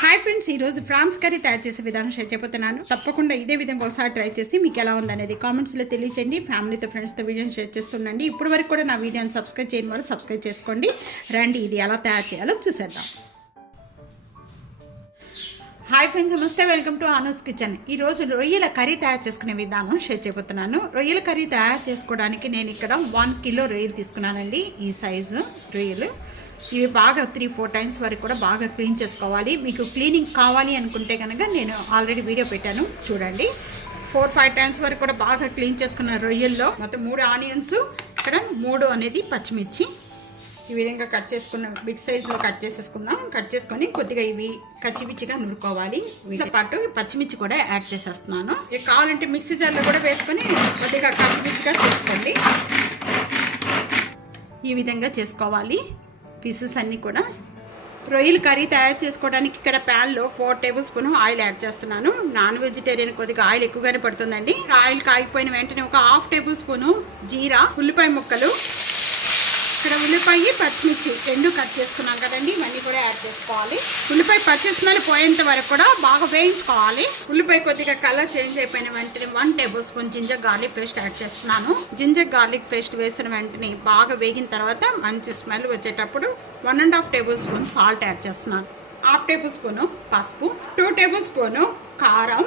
Hi friends, ఈ రోజు prawns curry తయారు చేసే విధానం షేర్ చేయబోతున్నాను. తప్పకుండా ఇదే విధంగా ఒకసారి ట్రై చేసి మీకు ఎలా ఉందనేది కామెంట్స్లో తెలియచేయండి. ఫ్యామిలీతో ఫ్రెండ్స్తో వీడియోని షేర్ చేస్తుండండి. ఇప్పటి వరకు కూడా నా వీడియోని సబ్స్క్రైబ్ చేయని వాళ్ళు సబ్స్క్రైబ్ చేసుకోండి. రండి ఇది ఎలా తయారు చేయాలో చూసేద్దాం. హాయ్ ఫ్రెండ్స్, నమస్తే, వెల్కమ్ టు అనూస్ కిచెన్. ఈరోజు రొయ్యల కర్రీ తయారు చేసుకునే విధానం షేర్ చేయబోతున్నాను. రొయ్యల కర్రీ తయారు చేసుకోవడానికి నేను ఇక్కడ 1 కిలో రొయ్యలు తీసుకున్నానండి. ఈ సైజు రొయ్యలు ఇవి బాగా 3-4 టైమ్స్ వరకు కూడా బాగా క్లీన్ చేసుకోవాలి. మీకు క్లీనింగ్ కావాలి అనుకుంటే కనుక నేను ఆల్రెడీ వీడియో పెట్టాను, చూడండి. 4-5 టైమ్స్ వరకు కూడా బాగా క్లీన్ చేసుకున్న రొయ్యల్లో మొత్తం 3 ఆనియన్స్, ఇక్కడ 3 అనేది పచ్చిమిర్చి ఈ విధంగా కట్ చేసుకున్న బిగ్ సైజ్లో కట్ చేసేసుకుందాం. కట్ చేసుకొని కొద్దిగా ఇవి కచ్చిపిచ్చిగా నూరుకోవాలి. వీటితో పాటు పచ్చిమిర్చి కూడా యాడ్ చేసేస్తున్నాను. ఇవి కావాలంటే మిక్సీ జార్లో కూడా వేసుకొని కొద్దిగా కచ్చిపిచ్చిగా చేసుకోండి. ఈ విధంగా చేసుకోవాలి పీసెస్ అన్నీ కూడా. రొయ్యల కర్రీ తయారు చేసుకోవడానికి ఇక్కడ ప్యాన్లో 4 టేబుల్ స్పూన్ ఆయిల్ యాడ్ చేస్తున్నాను. నాన్ వెజిటేరియన్ కొద్దిగా ఆయిల్ ఎక్కువగానే పడుతుందండి. ఆయిల్ కాగిపోయిన వెంటనే ఒక 1/2 టేబుల్ స్పూను జీరా, ఉల్లిపాయ ముక్కలు, ఇక్కడ ఉల్లిపాయ పచ్చిమిర్చి 2 కట్ చేసుకున్నాం కదండి, ఇవన్నీ కూడా యాడ్ చేసుకోవాలి. ఉల్లిపాయ పచ్చి స్మెల్ పోయేంత వరకు కూడా బాగా వేయించుకోవాలి. ఉల్లిపాయ కొద్దిగా కలర్ చేంజ్ అయిపోయిన వెంటనే 1 tablespoon ginger garlic paste add చేస్తున్నాను. జింజర్ గార్లిక్ పేస్ట్ వేసిన వెంటనే బాగా వేగిన తర్వాత మంచి స్మెల్ వచ్చేటప్పుడు 1.5 టేబుల్ స్పూన్ సాల్ట్ యాడ్ చేస్తున్నాను. 1/2 టేబుల్ స్పూను పసుపు, 2 టేబుల్ స్పూను కారం,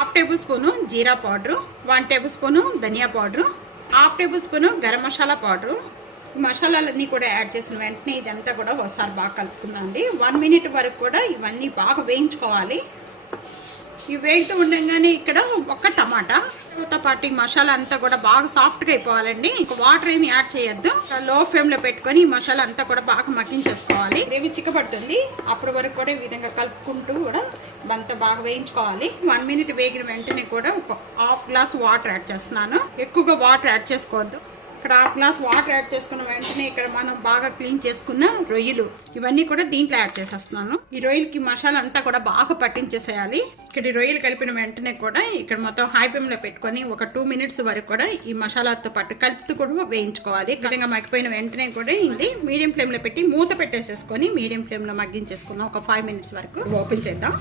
1/2 tablespoon jeera powder, 1 tablespoon dhania powder, 1/2 tablespoon garam masala powder. మసాలాలన్నీ కూడా యాడ్ చేసిన వెంటనే ఇదంతా కూడా ఒకసారి బాగా కలుపుకుందండి. 1 మినిట్ వరకు కూడా ఇవన్నీ బాగా వేయించుకోవాలి. ఇవి వేగుతూ ఉండగానే ఇక్కడ ఒక టమాటాతో పాటు ఈ మసాలా అంతా కూడా బాగా సాఫ్ట్గా అయిపోవాలండి. ఇంకా వాటర్ ఏమి యాడ్ చేయొద్దు. లో ఫ్లేమ్లో పెట్టుకొని ఈ మసాలా అంతా కూడా బాగా మగ్గించేసుకోవాలి. గ్రేవీ చిక్కబడుతుంది. అప్పటి వరకు కూడా ఈ విధంగా కలుపుకుంటూ కూడా అంతా బాగా వేయించుకోవాలి. 1 మినిట్ వేగిన వెంటనే కూడా ఒక 1/2 గ్లాస్ వాటర్ యాడ్ చేస్తున్నాను. ఎక్కువగా వాటర్ యాడ్ చేసుకోవద్దు. ఇక్కడ 1/2 గ్లాస్ వాటర్ యాడ్ చేసుకున్న వెంటనే ఇక్కడ మనం బాగా క్లీన్ చేసుకున్న రొయ్యలు ఇవన్నీ కూడా దీంట్లో యాడ్ చేసేస్తున్నాను. ఈ రొయ్యలకి మసాలా అంతా కూడా బాగా పట్టించేసేయాలి. ఇక్కడ ఈ రొయ్యలు కలిపిన వెంటనే కూడా ఇక్కడ మొత్తం హై ఫ్లేమ్లో పెట్టుకొని ఒక 2 మినిట్స్ వరకు కూడా ఈ మసాలాతో పాటు కలుపుతూ కూడా వేయించుకోవాలి. విధంగా మగ్గిపోయిన వెంటనే కూడా ఇది మీడియం ఫ్లేమ్లో పెట్టి మూత పెట్టేసేసుకొని మీడియం ఫ్లేమ్లో మగ్గించేసుకుందాం. ఒక 5 మినిట్స్ వరకు ఓపెన్ చేద్దాం.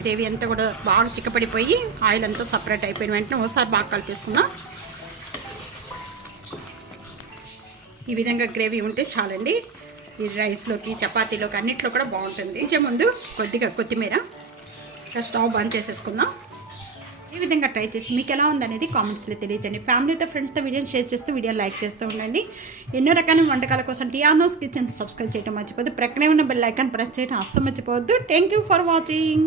గ్రేవీ అంతా కూడా బాగా చిక్కపడిపోయి ఆయిల్ అంతా సపరేట్ అయిపోయిన వెంటనే ఒకసారి బాగా కలిపేసుకుందాం. ఈ విధంగా గ్రేవీ ఉంటే చాలండి. ఈ రైస్లోకి, చపాతీలోకి అన్నిట్లో కూడా బాగుంటుంది. కొంచెం ముందు కొద్దిగా కొత్తిమీర, స్టవ్ బంద్ చేసేసుకుందాం. ఈ విధంగా ట్రై చేసి మీకు ఎలా ఉందనేది కామెంట్స్లో తెలియజేయండి. ఫ్యామిలీతో, ఫ్రెండ్స్తో వీడియోని షేర్ చేస్తూ వీడియోని లైక్ చేస్తూ ఉండండి. ఎన్నో రకాల వంటకాల కోసం అనూస్ కిచెన్ సబ్స్క్రైబ్ చేయడం మర్చిపోద్దు. ప్రక్కనే ఉన్న బెల్ ఐకాన్ ప్రెస్ చేయడం అస్సలు మర్చిపోవద్దు. Thank you for watching.